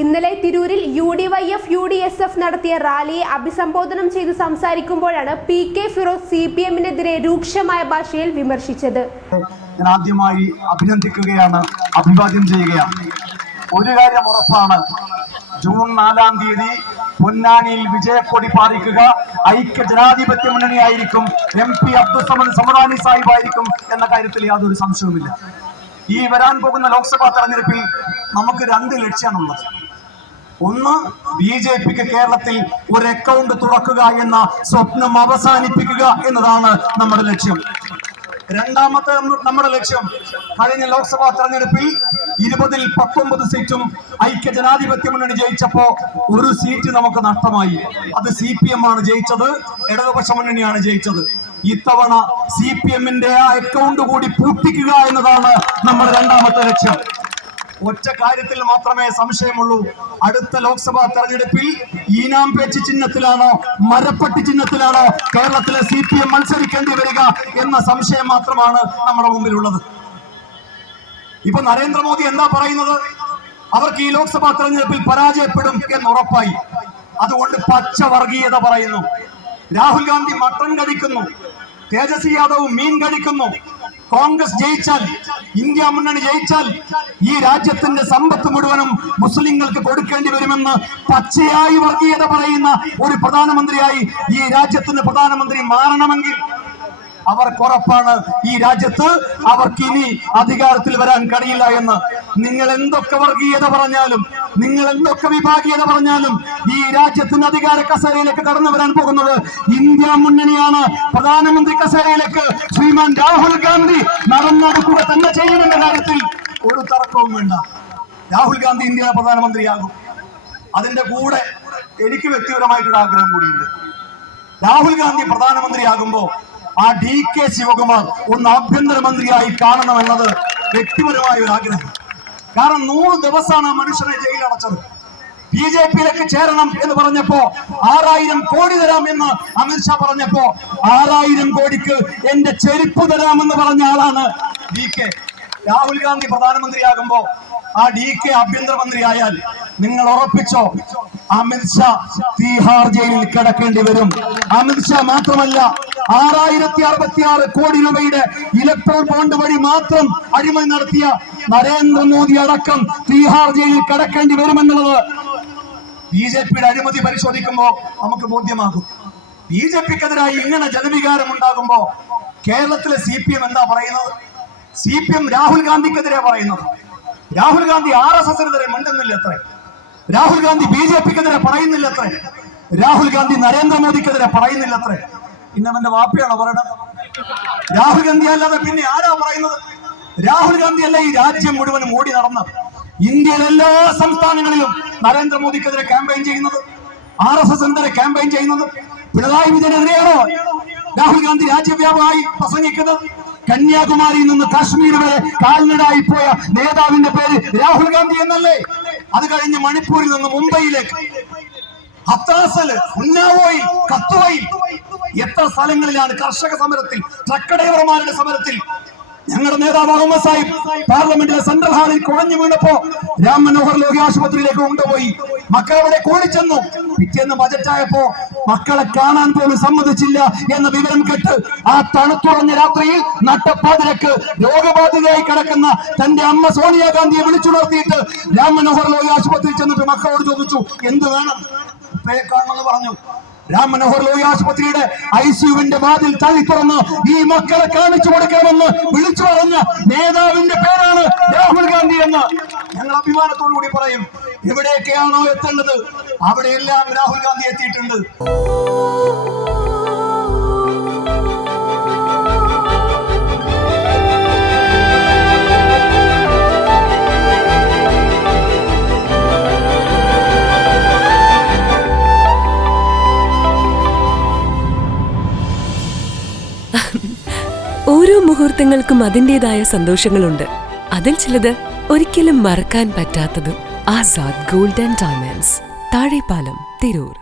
ഇന്നലെ തിരൂരിൽ UDYF UDSF നടത്തിയ റാലിയെ അഭിസംബോധനം ചെയ്ത് സംസാരിക്കുമ്പോഴാണ് PK ഫിറോസ് CPM-നെതിരെ രൂക്ഷമായ ഭാഷയിൽ വിമർശിച്ചത്. ഞാൻ ആദ്യമായി അഭിനന്ദിക്കുകയാണ്, അഭിവാദ്യം ചെയ്യുകയാണ്. ഒരു കാര്യം ഉറപ്പാണ്, ജൂൺ 4-ാം തീയതി പൊന്നാനിയിൽ വിജയക്കൊടി പാറിക്കുക ഐക്യ ജനാധിപത്യ മുന്നണിയായിരിക്കും, MP അബ്ദുൾ സമദ് സമദാനി സാഹിബായിരിക്കും എന്ന കാര്യത്തിൽ യാതൊരു സംശയവുമില്ല. ഈ വരാൻ പോകുന്ന ലോക്സഭാ തെരഞ്ഞെടുപ്പിൽ നമുക്ക് 2 ലക്ഷ്യമാണുള്ളത്. ഒന്ന്, BJPക്ക് കേരളത്തിൽ ഒരു അക്കൗണ്ട് തുറക്കുക എന്ന സ്വപ്നം അവസാനിപ്പിക്കുക എന്നതാണ് നമ്മുടെ ലക്ഷ്യം. രണ്ടാമത്തെ നമ്മുടെ ലക്ഷ്യം, കഴിഞ്ഞ ലോക്സഭാ തെരഞ്ഞെടുപ്പിൽ 20-ൽ 19 സീറ്റും ഐക്യ ജനാധിപത്യ മുന്നണി ജയിച്ചപ്പോ ഒരു സീറ്റ് നമുക്ക് നഷ്ടമായി. അത് CPM ആണ് ജയിച്ചത്, ഇടതുപക്ഷ മുന്നണിയാണ് ജയിച്ചത്. ഇത്തവണ CPM-ന്റെ ആ അക്കൗണ്ട് കൂടി പൂട്ടിക്കുക എന്നതാണ് നമ്മുടെ രണ്ടാമത്തെ ലക്ഷ്യം. ഒറ്റ കാര്യത്തിൽ മാത്രമേ സംശയമുള്ളൂ, അടുത്ത ലോക്സഭാ തെരഞ്ഞെടുപ്പിൽ ഈനാംപേച്ച് ചിഹ്നത്തിലാണോ മരപ്പട്ടി ചിഹ്നത്തിലാണോ കേരളത്തിലെ CPM മത്സരിക്കേണ്ടി വരിക എന്ന സംശയം മാത്രമാണ് നമ്മുടെ മുമ്പിലുള്ളത്. ഇപ്പൊ നരേന്ദ്രമോദി എന്താ പറയുന്നത്? അവർക്ക് ഈ ലോക്സഭാ തെരഞ്ഞെടുപ്പിൽ പരാജയപ്പെടും എന്ന് ഉറപ്പായി. അതുകൊണ്ട് പച്ച വർഗീയത പറയുന്നു. രാഹുൽ ഗാന്ധി മട്ടൻ കഴിക്കുന്നു, തേജസ്വി യാദവ് മീൻ കഴിക്കുന്നു. കോൺഗ്രസ് ജയിച്ചാൽ, ഇന്ത്യ മുന്നണി ജയിച്ചാൽ ഈ രാജ്യത്തിന്റെ സമ്പത്ത് മുഴുവനും മുസ്ലിങ്ങൾക്ക് കൊടുക്കേണ്ടി വരുമെന്ന് പച്ചയായി വർഗീയത പറയുന്ന ഒരു പ്രധാനമന്ത്രിയായി ഈ രാജ്യത്തിന്റെ പ്രധാനമന്ത്രി മാറണമെങ്കിൽ അവർക്കുറപ്പാണ് ഈ രാജ്യത്ത് അവർക്ക് ഇനി അധികാരത്തിൽ വരാൻ കഴിയില്ല എന്ന്. നിങ്ങൾ എന്തൊക്കെ വർഗീയത പറഞ്ഞാലും, നിങ്ങൾ എന്തൊക്കെ വിഭാഗീയത പറഞ്ഞാലും ഈ രാജ്യത്തിന്റെ അധികാര കസേരയിലേക്ക് കടന്നു വരാൻ പോകുന്നത് ഇന്ത്യ മുന്നണിയാണ്. പ്രധാനമന്ത്രി കസേരയിലേക്ക് ശ്രീമാൻ രാഹുൽ ഗാന്ധി നടന്നെടുക്കുക തന്നെ ചെയ്യുമെന്ന കാര്യത്തിൽ ഒരു തർക്കവും വേണ്ട. രാഹുൽ ഗാന്ധി ഇന്ത്യ പ്രധാനമന്ത്രിയാകും. അതിന്റെ കൂടെ എനിക്ക് വ്യക്തിപരമായിട്ടൊരു ആഗ്രഹം കൂടിയുണ്ട്. രാഹുൽ ഗാന്ധി പ്രധാനമന്ത്രിയാകുമ്പോ ആ DK ശിവകുമാർ ഒന്ന് ആഭ്യന്തരമന്ത്രിയായി കാണണമെന്നത് വ്യക്തിപരമായ ഒരു ആഗ്രഹം. കാരണം 100 ദിവസമാണ് ആ മനുഷ്യനെ ജയിലടച്ചത്. BJP-യിലേക്ക് ചേരണം എന്ന് പറഞ്ഞപ്പോ 6000 കോടി തരാം എന്ന് അമിത്ഷാ പറഞ്ഞപ്പോ 6000 കോടിക്ക് എന്റെ ചെരുപ്പ് തരാമെന്ന് പറഞ്ഞ ആളാണ് DK. രാഹുൽ ഗാന്ധി പ്രധാനമന്ത്രിയാകുമ്പോ ആ DK ആഭ്യന്തരമന്ത്രിയായാൽ നിങ്ങൾ ഉറപ്പിച്ചോ, അമിത്ഷാ തീഹാർ ജയിലിൽ കിടക്കേണ്ടി വരും. അമിത്ഷാ മാത്രമല്ല, 6066 കോടി രൂപയുടെ ഇലക്ട്രോൺ ബോണ്ട് വഴി മാത്രം അഴിമതി നടത്തിയ നരേന്ദ്രമോദി അടക്കം തീഹാർ ജയിലിൽ കിടക്കേണ്ടി വരുമെന്നുള്ളത് BJP-യുടെ അഴിമതി പരിശോധിക്കുമ്പോൾ നമുക്ക് ബോധ്യമാകും. BJP-ക്കെതിരായി ഇങ്ങനെ ജനവികാരം ഉണ്ടാകുമ്പോ കേരളത്തിലെ CPM എന്താ പറയുന്നത്? CPM രാഹുൽ ഗാന്ധിക്കെതിരെ പറയുന്നത്. രാഹുൽ ഗാന്ധി RSS-നെതിരെ മിണ്ടുന്നില്ല അത്രേ. രാഹുൽ ഗാന്ധി BJP-ക്കെതിരെ പറയുന്നില്ല അത്രേ. രാഹുൽ ഗാന്ധി നരേന്ദ്രമോദിക്കെതിരെ പറയുന്നില്ല അത്രേ. പിന്നെ അവന്റെ വാപ്പയാണോ പറയണത്? രാഹുൽ ഗാന്ധി അല്ലാതെ പിന്നെ ആരാ പറയുന്നത്? രാഹുൽ ഗാന്ധി അല്ല ഈ രാജ്യം മുഴുവനും ഓടി നടന്നത്. ഇന്ത്യയിലെ എല്ലാ സംസ്ഥാനങ്ങളിലും നരേന്ദ്രമോദിക്കെതിരെ ക്യാമ്പയിൻ ചെയ്യുന്നത്, RSS-നെതിരെ ക്യാമ്പയിൻ ചെയ്യുന്നത്. പിണറായി വിജയനെതിരെയാണോ രാഹുൽ ഗാന്ധി രാജ്യവ്യാപകമായി പ്രസംഗിക്കുന്നത്? കന്യാകുമാരിയിൽ നിന്ന് കാശ്മീർ വരെ കാൽനടയായി പോയ നേതാവിന്റെ പേര് രാഹുൽ ഗാന്ധി എന്നല്ലേ? അത് കഴിഞ്ഞ് മണിപ്പൂരിൽ നിന്ന് മുംബൈയിലേക്ക്, ഹത്രാസില്, ഉന്നാവോയിൽ, കത്തുവയിൽ, എത്ര സ്ഥലങ്ങളിലാണ് കർഷക സമരത്തിൽ, ട്രക്ക് ഡ്രൈവർമാരുടെ സമരത്തിൽ ഞങ്ങളുടെ നേതാവ് അഹമ്മദ് സാഹിബ് പാർലമെന്റിലെ സെൻട്രൽ ഹാളിൽ കുഴഞ്ഞു വീണപ്പോ രാം മനോഹർ ലോഹ്യ ആശുപത്രിയിലേക്ക് കൊണ്ടുപോയി. മക്കളവിടെ കൂടിച്ചെന്നു. പിറ്റേന്ന് ബജറ്റായപ്പോ മക്കളെ കാണാൻ പോലും സമ്മതിച്ചില്ല എന്ന വിവരം കേട്ട് ആ തണുത്തുറഞ്ഞ രാത്രിയിൽ നട്ടപ്പാതിരക്ക് രോഗബാധിതയായി കിടക്കുന്ന തന്റെ അമ്മ സോണിയാഗാന്ധിയെ വിളിച്ചുണർത്തിയിട്ട് രാം മനോഹർ ലോഹ്യ ആശുപത്രിയിൽ ചെന്നിട്ട് മക്കളോട് ചോദിച്ചു, എന്ത് വേണം? കാണണമെന്ന് പറഞ്ഞു. രാം മനോഹർ ലോഹ്യ ആശുപത്രിയുടെ ICU-വിന്റെ വാതിൽ തള്ളി തുറന്ന് ഈ മക്കളെ കാണിച്ചു കൊടുക്കണമെന്ന് വിളിച്ചു പറഞ്ഞ നേതാവിന്റെ പേരാണ് രാഹുൽ ഗാന്ധി എന്ന് ഞങ്ങൾ അഭിമാനത്തോടു കൂടി പറയും. എവിടെയൊക്കെയാണോ എത്തേണ്ടത് അവിടെയെല്ലാം രാഹുൽ ഗാന്ധി എത്തിയിട്ടുണ്ട്. ഓരോ മുഹൂർത്തങ്ങൾക്കും അതിൻ്റെതായ സന്തോഷങ്ങളുണ്ട്. അതിൽ ചിലത് ഒരിക്കലും മറക്കാൻ പറ്റാത്തതും. Azad gold and diamonds, Thazhepalam, Tirur.